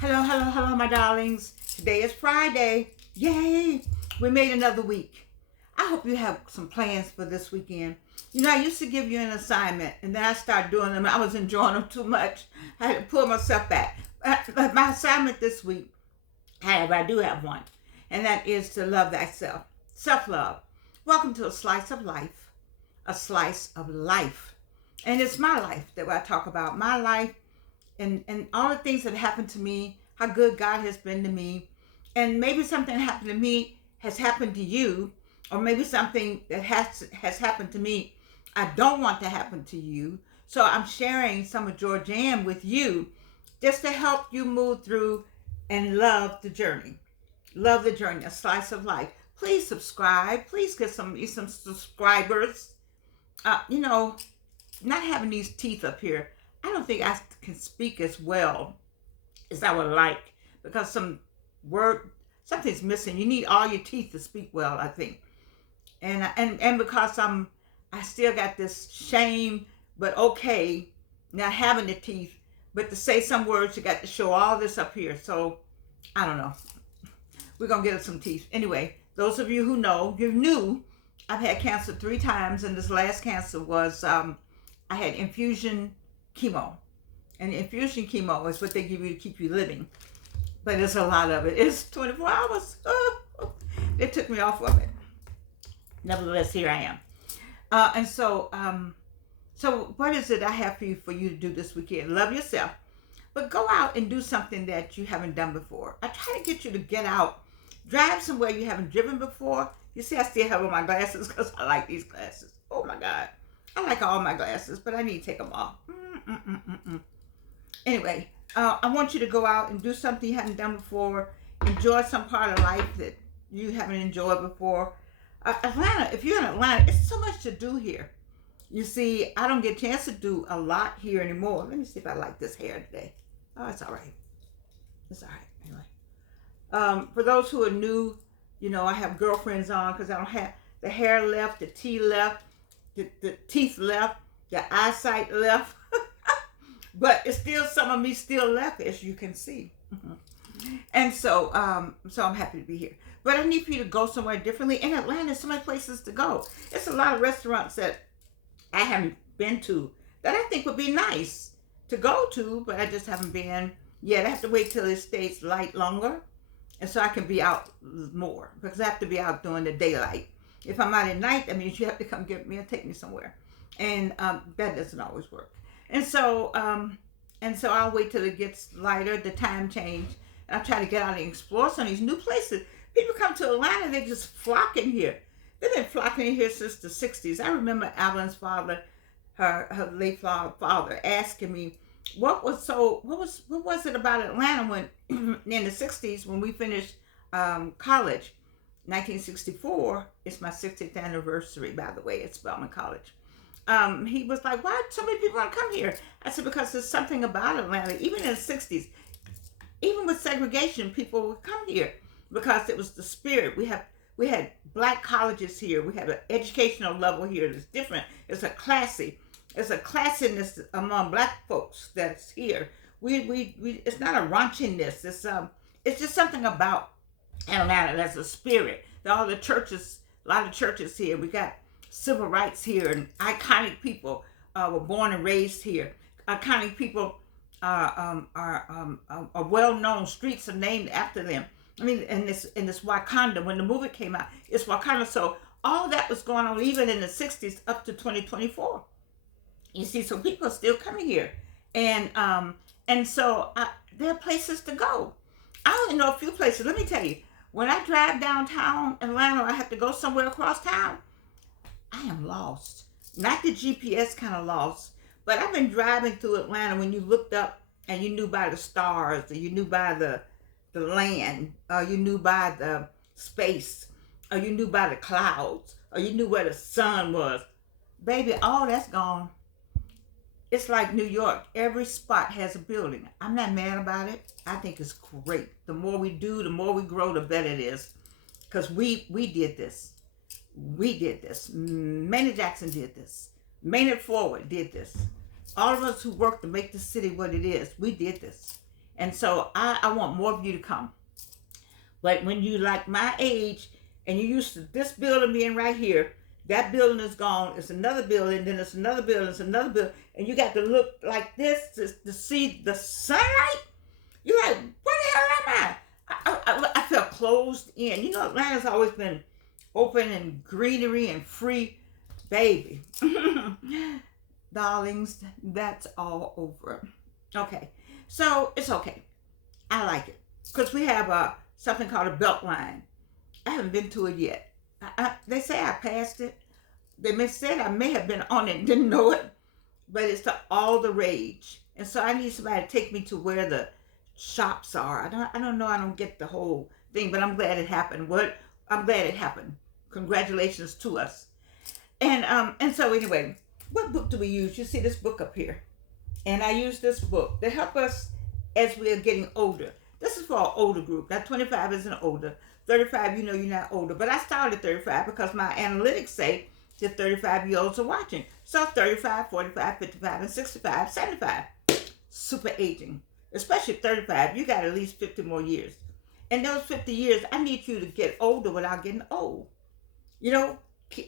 Hello, hello, hello, my darlings. Today is Friday. Yay! We made another week. I hope you have some plans for this weekend. You know, I used to give you an assignment, and then I started doing them. I was enjoying them too much. I had to pull myself back. But my assignment this week, however, I do have one, and that is to love thyself. Self-love. Welcome to a slice of life. A slice of life. And it's my life that I talk about. My life and all the things that happened to me, how good God has been to me. And maybe something happened to me has happened to you, or maybe something that has happened to me I don't want to happen to you. So I'm sharing some of Georgianne with you just to help you move through and love the journey. Love the journey, a slice of life. Please subscribe. Please get some subscribers. You know, not having these teeth up here, I don't think I can speak as well as I would like because something's missing. You need all your teeth to speak well, I think. And because I still got this shame, but okay, not having the teeth, but to say some words, you got to show all this up here. So I don't know. We're gonna get us some teeth anyway. Those of you who know, you knew I've had cancer 3 times, and this last cancer was I had infusion chemo. And infusion chemo is what they give you to keep you living. But it's a lot of it. It's 24 hours. They took me off of it. Nevertheless, here I am. So what is it I have for you to do this weekend? Love yourself. But go out and do something that you haven't done before. I try to get you to get out. Drive somewhere you haven't driven before. You see, I still have on my glasses because I like these glasses. Oh my God. I like all my glasses, but I need to take them off. Anyway, I want you to go out and do something you haven't done before. Enjoy some part of life that you haven't enjoyed before. Atlanta, if you're in Atlanta, it's so much to do here. You see, I don't get a chance to do a lot here anymore. Let me see if I like this hair today. Oh, it's all right. It's all right. Anyway, for those who are new, you know, I have girlfriends on because I don't have the hair left, the tea left, the teeth left, the eyesight left. But it's still some of me still left, as you can see. And so I'm happy to be here. But I need for you to go somewhere differently. In Atlanta, there's so many places to go. It's a lot of restaurants that I haven't been to that I think would be nice to go to, but I just haven't been yet. I have to wait till it stays light longer, and so I can be out more because I have to be out during the daylight. If I'm out at night, that means you have to come get me and take me somewhere, and that doesn't always work. And so I'll wait till it gets lighter, the time change, and I'll try to get out and explore some of these new places. People come to Atlanta, they just flock in here. They've been flocking in here since the 60s. I remember Alan's father, her late father, asking me, what was it about Atlanta when in the 60s when we finished college, 1964, it's my 60th anniversary, by the way, at Spelman College. He was like, why so many people want to come here? I said, because there's something about Atlanta. Even in the 60s, even with segregation, people would come here because it was the spirit. We had black colleges here. We had an educational level here that's different. It's a classiness among black folks that's here. It's not a raunchiness. It's just something about Atlanta. There's a spirit. All the churches, a lot of churches here. We got civil rights here, and iconic people were born and raised here. Iconic people are well-known. Streets are named after them. I mean, in this Wakanda, when the movie came out, it's Wakanda. So all that was going on even in the 60s up to 2024. You see, so people are still coming here. And so there are places to go. I only know a few places. Let me tell you, when I drive downtown Atlanta, I have to go somewhere across town, I am lost. Not the GPS kind of lost, but I've been driving through Atlanta when you looked up and you knew by the stars, or you knew by the land, or you knew by the space, or you knew by the clouds, or you knew where the sun was. Baby, all that's gone. It's like New York. Every spot has a building. I'm not mad about it. I think it's great. The more we do, the more we grow, the better it is. Because we did this. We did this. Manny Jackson did this. Maynard Forward did this. All of us who worked to make the city what it is, we did this. And so I want more of you to come. But when you like my age and you used to this building being right here, that building is gone. It's another building, then it's another building, it's another building, and you got to look like this to see the sunlight. You're like, where the hell am I? I felt closed in. You know, Atlanta's always been open and greenery and free, baby. Darlings, that's all over. Okay, so it's okay. I like it because we have something called a belt line. I haven't been to it yet. They say I passed it. They may said I may have been on it and didn't know it, but it's all the rage. And so I need somebody to take me to where the shops are. I don't know. I don't get the whole thing, but I'm glad it happened. I'm glad it happened. Congratulations to us. And so anyway, what book do we use? You see this book up here, and I use this book to help us as we are getting older. This is for an older group. Now 25 isn't older. 35, you know you're not older. But I started at 35 because my analytics say that 35-year-olds are watching. So 35, 45, 55, and 65, 75. Super aging. Especially 35. You got at least 50 more years. And those 50 years, I need you to get older without getting old. You know,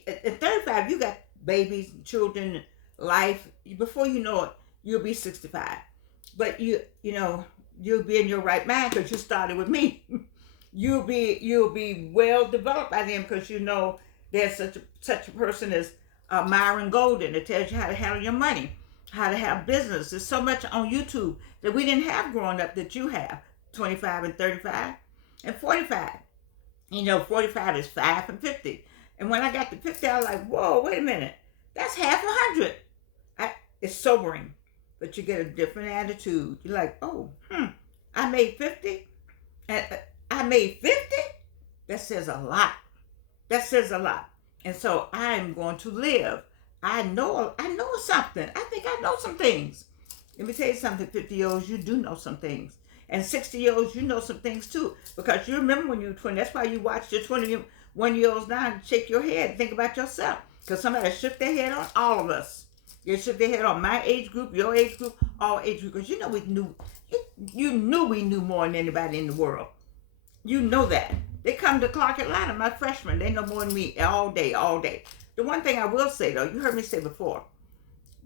at 35, you got babies, children, life. Before you know it, you'll be 65. But you know, you'll be in your right mind because you started with me. You'll be well developed by then because you know there's such a person as Myron Golden that tells you how to handle your money, how to have business. There's so much on YouTube that we didn't have growing up that you have. 25 and 35 and 45. You know, 45 is 5 and 50. And when I got to 50, I was like, whoa, wait a minute. That's half 100. It's sobering, but you get a different attitude. You're like, oh, I made 50. And I made 50? That says a lot. That says a lot. And so I'm going to live. I know something. I think I know some things. Let me tell you something, 50-year-olds, you do know some things. And 60-year-olds, you know some things too. Because you remember when you were 20. That's why you watch your 21-year-olds now and shake your head and think about yourself. Because somebody shook their head on all of us. They shook their head on my age group, your age group, all age groups. Because you know you knew we knew more than anybody in the world. You know that. They come to Clark Atlanta, my freshmen. They know more than me all day, all day. The one thing I will say, though, you heard me say before,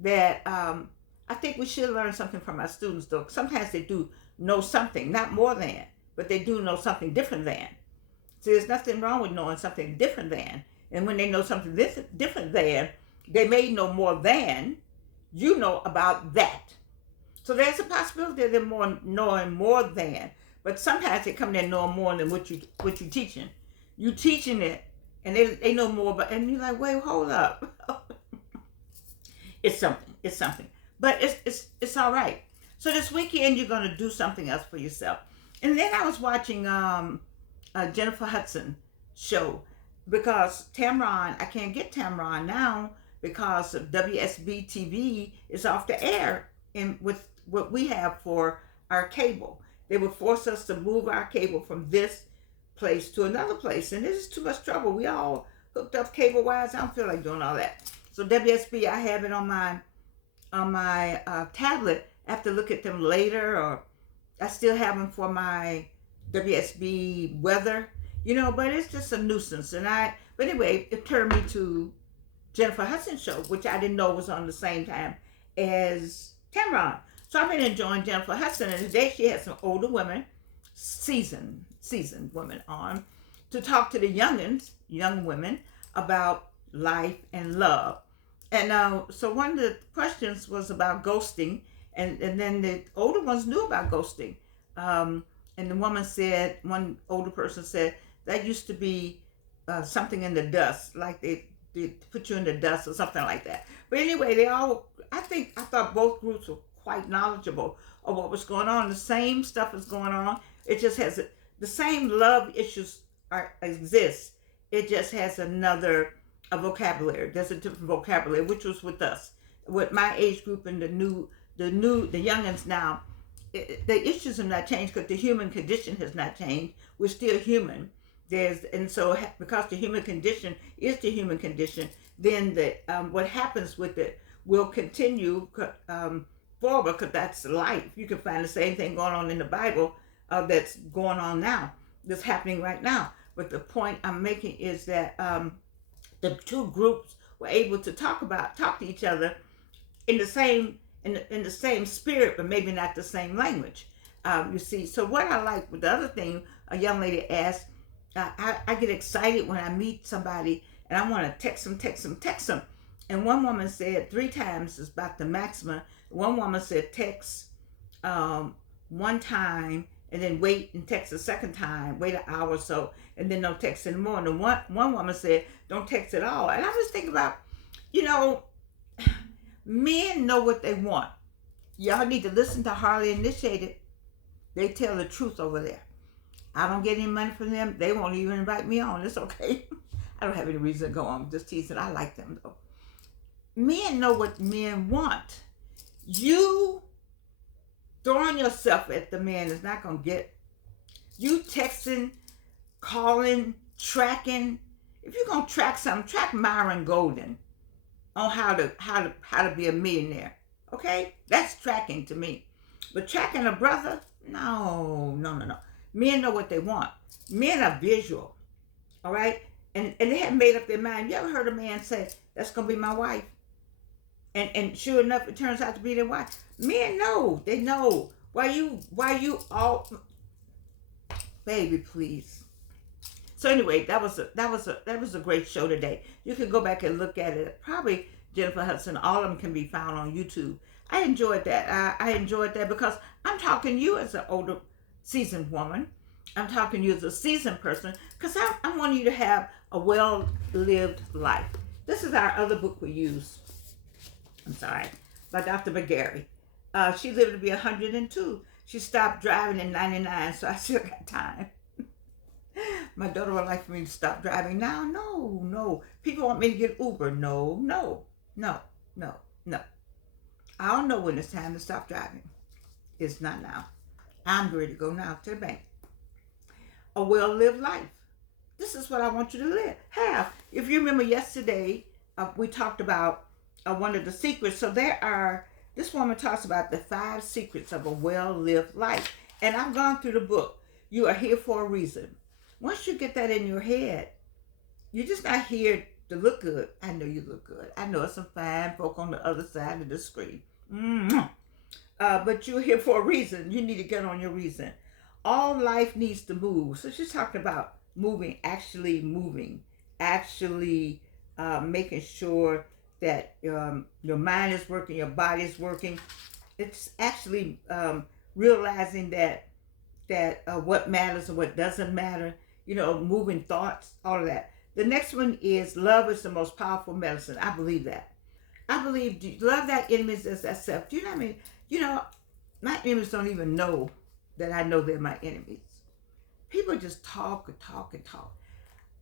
that I think we should learn something from our students, though. Sometimes they do know something, not more than, but they do know something different than. So there's nothing wrong with knowing something different than. And when they know something different than, they may know more than you know about that. So there's a possibility of them knowing more than. But sometimes they come there knowing more than what you teaching. You teaching it, and they know more, but and you're like, wait, hold up. It's something. But it's all right. So this weekend you're gonna do something else for yourself. And then I was watching Jennifer Hudson show because Tamron, I can't get Tamron now because of WSB TV is off the air with what we have for our cable. They would force us to move our cable from this place to another place. And this is too much trouble. We all hooked up cable wise. I don't feel like doing all that. So WSB, I have it on my tablet. I have to look at them later, or I still have them for my WSB weather, you know, but it's just a nuisance. But anyway, it turned me to Jennifer Hudson show, which I didn't know was on the same time as Tamron. So I've been enjoying Jennifer Hudson, and today she has some older women, seasoned women on, to talk to the young women about life and love. And so one of the questions was about ghosting, and then the older ones knew about ghosting. And the woman said, one older person said, that used to be something in the dust, like they put you in the dust or something like that. But anyway, I thought both groups were quite knowledgeable of what was going on. The same stuff is going on. It just has the same love issues exist. It just has another vocabulary. There's a different vocabulary, which was with us, with my age group and the youngins now. The issues have not changed because the human condition has not changed. We're still human. So because the human condition is the human condition, then what happens with it will continue. forward, because that's life. You can find the same thing going on in the Bible that's going on now, that's happening right now. But the point I'm making is that the two groups were able to talk to each other in the same in the same spirit, but maybe not the same language. You see, so what I like with the other thing, a young lady asked, I get excited when I meet somebody and I want to text them. And one woman said 3 times is about the maximum. One woman said text one time and then wait and text a second time, wait an hour or so, and then don't text anymore. And one woman said don't text at all. And I was thinking about, you know, men know what they want. Y'all need to listen to Harley Initiated. They tell the truth over there. I don't get any money from them. They won't even invite me on. It's okay. I don't have any reason to go on. I'm just teasing. I like them though. Men know what men want. You throwing yourself at the man is not going to get you texting, calling, tracking. If you're going to track something, track Myron Golden on how to be a millionaire. Okay? That's tracking to me. But tracking a brother, no. Men know what they want. Men are visual. All right? And they have made up their mind. You ever heard a man say, that's going to be my wife? And sure enough, it turns out to be their wife. Men know. They know. Why you all, baby, please. So anyway, that was a great show today. You can go back and look at it. Probably Jennifer Hudson. All of them can be found on YouTube. I enjoyed that. I enjoyed that because I'm talking to you as an older, seasoned woman. I'm talking to you as a seasoned person because I want you to have a well-lived life. This is our other book we use. I'm sorry, by Dr. McGarry. She lived to be 102. She stopped driving in 99, so I still got time. My daughter would like for me to stop driving now. No. People want me to get Uber. No. I don't know when it's time to stop driving. It's not now. I'm ready to go now to the bank. A well-lived life. This is what I want you to have. If you remember yesterday, we talked about one of the secrets. So this woman talks about the 5 secrets of a well-lived life. And I've gone through the book. You are here for a reason. Once you get that in your head, you're just not here to look good. I know you look good. I know some fine folk on the other side of the screen. But you're here for a reason. You need to get on your reason. All life needs to move. So she's talking about moving, actually making sure that your mind is working, your body is working. It's actually realizing that what matters and what doesn't matter. Moving thoughts, all of that. The next one is love is the most powerful medicine. I believe that. I believe love that enemies as that self. Do you know what I mean? My enemies don't even know that I know they're my enemies. People just talk and talk and talk.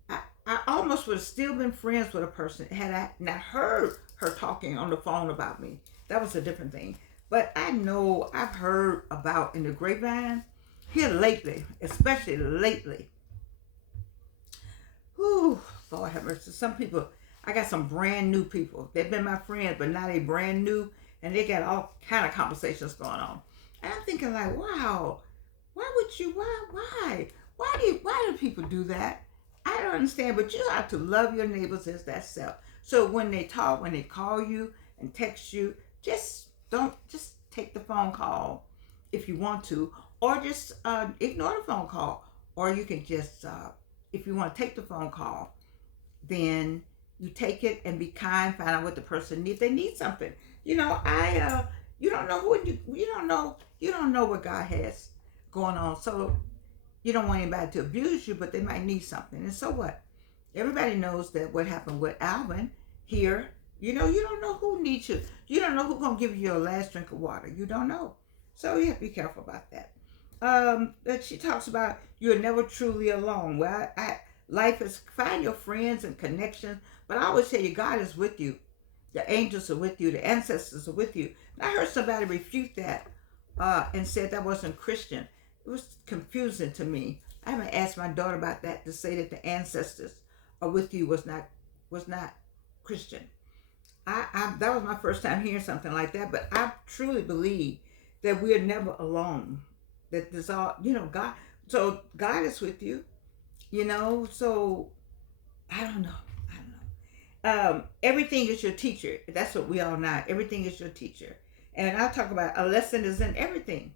I almost would have still been friends with a person had I not heard her talking on the phone about me. That was a different thing. But I know I've heard about in the grapevine here lately, especially lately. Whew, Lord have mercy. Some people, I got some brand new people. They've been my friends, but now they brand new, and they got all kind of conversations going on. And I'm thinking like, wow, why do people do that? I don't understand, but you have to love your neighbors as that self. So when they talk, when they call you and text you, just take the phone call if you want to, or just ignore the phone call. Or you can just, if you want to take the phone call, then you take it and be kind, find out what the person needs. They need something. You don't know you don't know what God has going on. So you don't want anybody to abuse you, but they might need something. And so what? Everybody knows that what happened with Alvin here. You don't know who needs you. You don't know who's going to give you your last drink of water. You don't know. So you have to be careful about that. That she talks about you're never truly alone. Well, life is, find your friends and connections. But I always tell you, God is with you. The angels are with you. The ancestors are with you. And I heard somebody refute that and said that wasn't Christian. It was confusing to me. I haven't asked my daughter about that, to say that the ancestors are with you was not Christian. That was my first time hearing something like that, but I truly believe that we're never alone. That there's all, God. So God is with you, So I don't know. I don't know. Everything is your teacher. That's what we all know. Everything is your teacher. And I'll talk about a lesson is in everything.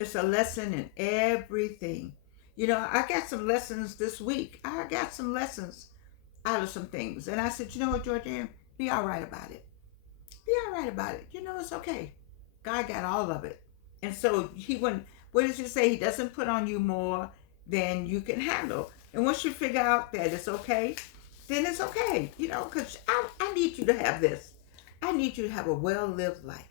It's a lesson in everything. I got some lessons this week. I got some lessons out of some things. And I said, you know what, Georgia, be all right about it. Be all right about it. It's okay. God got all of it. And so he wouldn't, what does he say? He doesn't put on you more than you can handle. And once you figure out that it's okay, then it's okay. Because I need you to have this. I need you to have a well-lived life.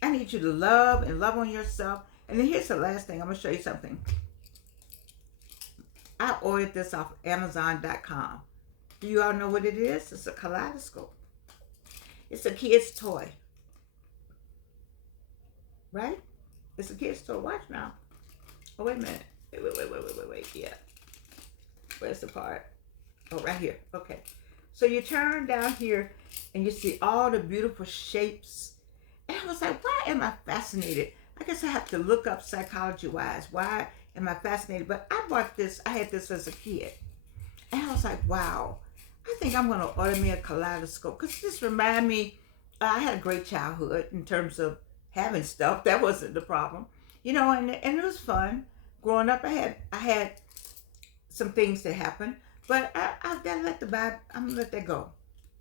I need you to love and love on yourself. And then here's the last thing. I'm going to show you something. I ordered this off Amazon.com. Do you all know what it is? It's a kaleidoscope. It's a kid's toy. Right? It's a kid's toy. Watch now. Oh, wait a minute. Wait. Yeah. Where's the part? Oh, right here. Okay. So you turn down here and you see all the beautiful shapes. And I was like, why am I fascinated? I guess I have to look up psychology-wise. Why am I fascinated? But I bought this. I had this as a kid. And I was like, wow. I think I'm going to order me a kaleidoscope. Because this reminded me, I had a great childhood in terms of having stuff. That wasn't the problem. And it was fun. Growing up, I had some things that happened. But I've got to I'm going to let that go.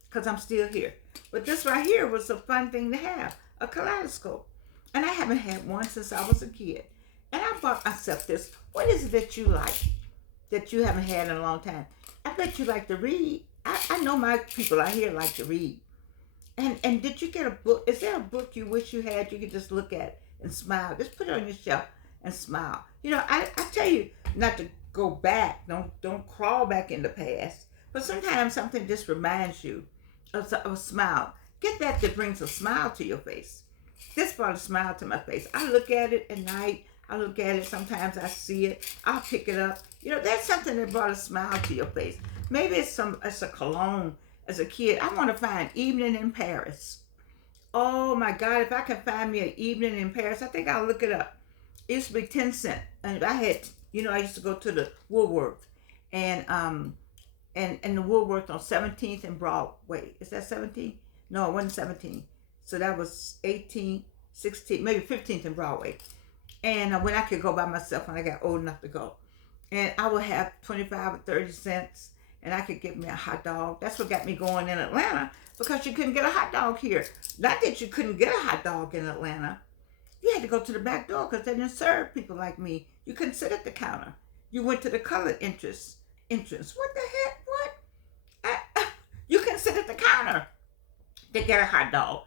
Because I'm still here. But this right here was a fun thing to have. A kaleidoscope. And I haven't had one since I was a kid. And I bought myself this. What is it that you like that you haven't had in a long time? I bet you like to read. I know my people out here like to read. And did you get a book? Is there a book you wish you had you could just look at and smile? Just put it on your shelf and smile. I tell you not to go back. Don't crawl back in the past. But sometimes something just reminds you of a smile. Get that brings a smile to your face. This brought a smile to my face. I look at it at night. I look at it. Sometimes I see it. I'll pick it up. There's something that brought a smile to your face. Maybe it's a cologne. As a kid, I want to find Evening in Paris. Oh my God, if I can find me an Evening in Paris, I think I'll look it up. It used to be 10 cents. And I had, I used to go to the Woolworth. And the Woolworth on 17th and Broadway. Is that 17th? No, it wasn't 17. So that was 18, 16, maybe 15th and Broadway. And when I could go by myself when I got old enough to go. And I would have 25 or 30 cents. And I could get me a hot dog. That's what got me going in Atlanta, because you couldn't get a hot dog here. Not that you couldn't get a hot dog in Atlanta. You had to go to the back door because they didn't serve people like me. You couldn't sit at the counter. You went to the colored entrance. What the heck? What? You couldn't sit at the counter to get a hot dog.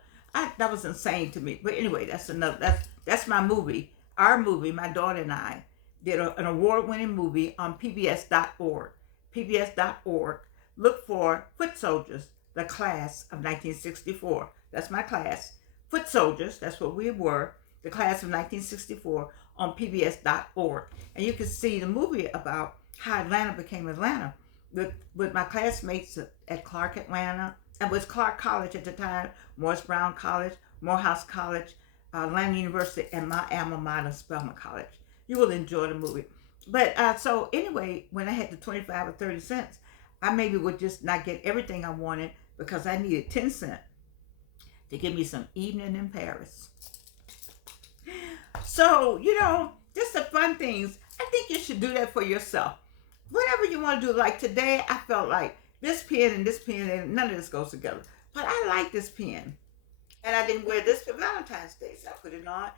That was insane to me. But anyway, that's my movie. Our movie, my daughter and I did an award-winning movie on PBS.org. PBS.org. Look for Foot Soldiers, the class of 1964. That's my class. Foot Soldiers, that's what we were, the class of 1964 on PBS.org. And you can see the movie about how Atlanta became Atlanta with my classmates at Clark Atlanta. It was Clark College at the time, Morris Brown College, Morehouse College, Atlanta University, and my alma mater, Spelman College. You will enjoy the movie. But so anyway, when I had the 25 or 30 cents, I maybe would just not get everything I wanted because I needed 10 cents to give me some Evening in Paris. So, just the fun things. I think you should do that for yourself. Whatever you want to do. Like today, I felt like this pen and this pen, and none of this goes together. But I like this pen. And I didn't wear this for Valentine's Day, so I put it on.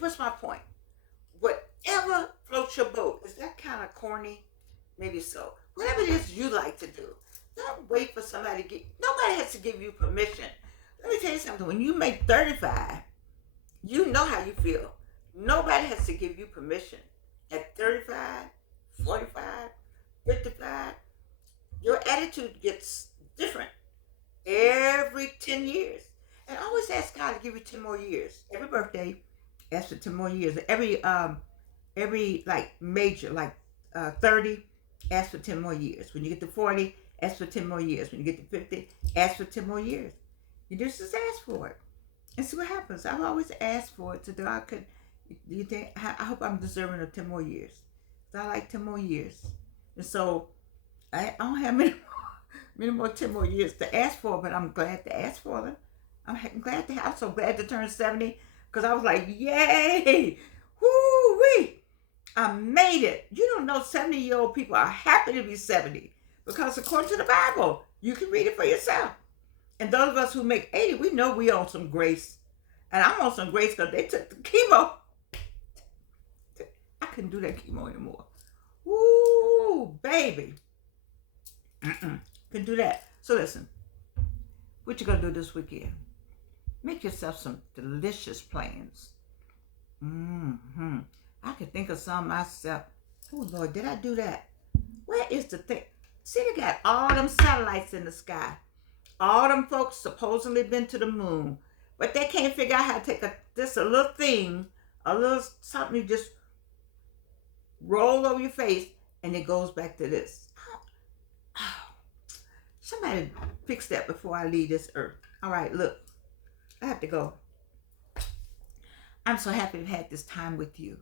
What's my point? Whatever floats your boat. Is that kind of corny? Maybe so. Whatever it is you like to do. Don't wait for somebody to nobody has to give you permission. Let me tell you something. When you make 35, you know how you feel. Nobody has to give you permission. At 35, 45, 55, your attitude gets different every 10 years. And always ask God to give you 10 more years. Every birthday, ask for 10 more years. Every like major, like 30, ask for 10 more years. When you get to 40, ask for 10 more years. When you get to 50, ask for 10 more years. You just ask for it and see what happens. I've always asked for it so that I could. Do you think? I hope I'm deserving of 10 more years. So I like 10 more years, and so I don't have many more 10 more years to ask for, but I'm glad to ask for them. Glad to. I'm so glad to turn 70 because I was like, yay, whoo wee, I made it. You don't know 70-year-old people are happy to be 70 because according to the Bible, you can read it for yourself. And those of us who make 80, we know we on some grace. And I'm on some grace because they took the chemo. I couldn't do that chemo anymore. Ooh, baby. Couldn't do that. So listen, what you gonna do this weekend? Make yourself some delicious plans. I could think of some myself. Oh Lord, did I do that? Where is the thing? See, they got all them satellites in the sky. All them folks supposedly been to the moon, but they can't figure out how to take a little thing, a little something you just roll over your face, and it goes back to this. Somebody fix that before I leave this earth. All right, look, I have to go. I'm so happy to have had this time with you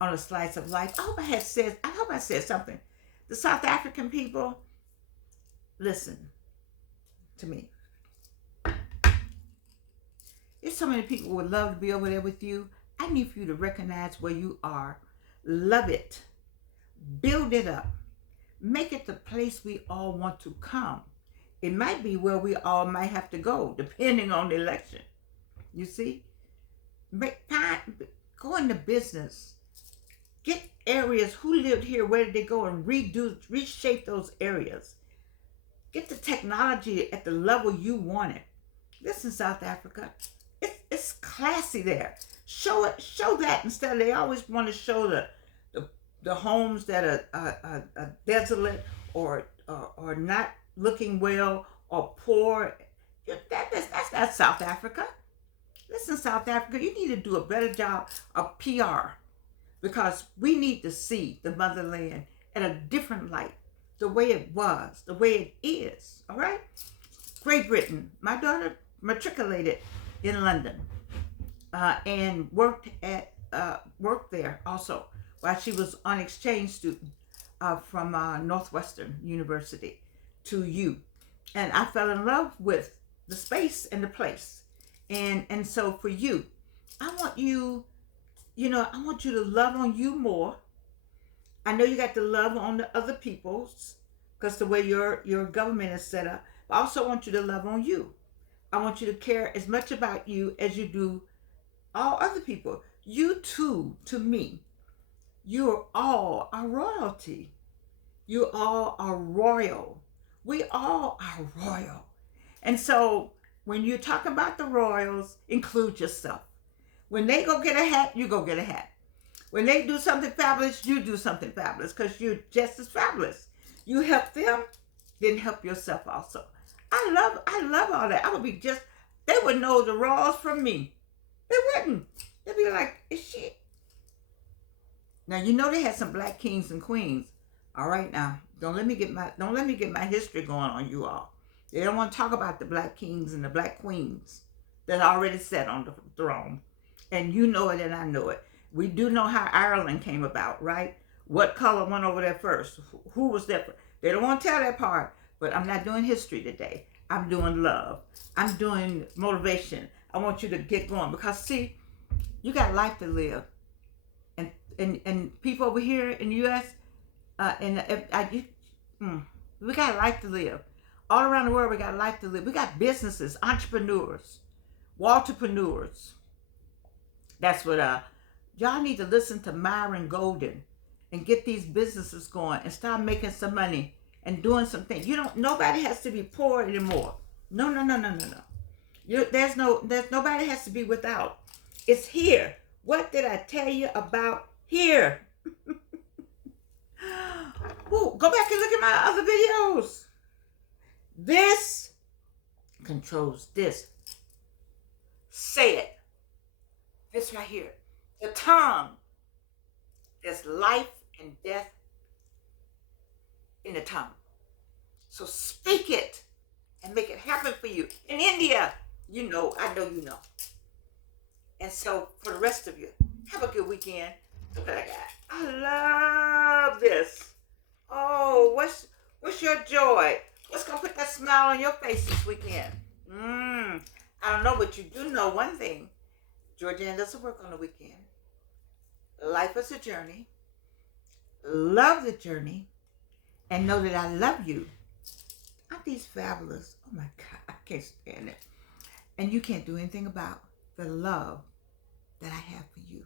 on a slice of life. I hope I said something. The South African people, listen to me. If so many people would love to be over there with you, I need for you to recognize where you are. Love it. Build it up. Make it the place we all want to come. It might be where we all might have to go, depending on the election. You see? Go into business. Get areas. Who lived here? Where did they go? And reshape those areas. Get the technology at the level you want it. Listen, South Africa, it's classy there. Show it. Show that instead of they always want to show the homes that are desolate or not looking well or poor. That's not South Africa. Listen, South Africa, you need to do a better job of PR because we need to see the motherland in a different light, the way it was, the way it is. All right? Great Britain. My daughter matriculated in London and worked there also while she was an exchange student from Northwestern University to U. And I fell in love with the space and the place. And so for you, I want you to love on you more. I know you got to love on the other people's because the way your government is set up. But I also want you to love on you. I want you to care as much about you as you do all other people. You too, to me, you're all a royalty. You all are royal. We all are royal. And so when you talk about the royals, include yourself. When they go get a hat, you go get a hat. When they do something fabulous, you do something fabulous because you're just as fabulous. You help them, then help yourself also. I love all that. They would know the royals from me. They wouldn't. They'd be like, is she? Now you know they had some black kings and queens. All right, now don't let me get my history going on you all. They don't want to talk about the black kings and the black queens that already sat on the throne. And you know it and I know it. We do know how Ireland came about, right? What color went over there first? Who was there first? They don't want to tell that part, but I'm not doing history today. I'm doing love. I'm doing motivation. I want you to get going because see, you got life to live. And people over here in the U.S., we got life to live. All around the world, we got life to live. We got businesses, entrepreneurs, Walterpreneurs. That's what y'all need to listen to Myron Golden and get these businesses going and start making some money and doing some things. Nobody has to be poor anymore. No. There's nobody has to be without. It's here. What did I tell you about here? Ooh, go back and look at my other videos. This controls this. Say it. This right here. The tongue. There's life and death in the tongue. So speak it and make it happen for you. In India, You know, I know you know. And so for the rest of you, have a good weekend. Look what I got. I love this. Oh, what's your joy? What's gonna put that smile on your face this weekend? I don't know, but you do know one thing. Georgiana doesn't work on the weekend. Life is a journey. Love the journey and know that I love you. Aren't these fabulous? Oh my God, I can't stand it. And you can't do anything about the love that I have for you.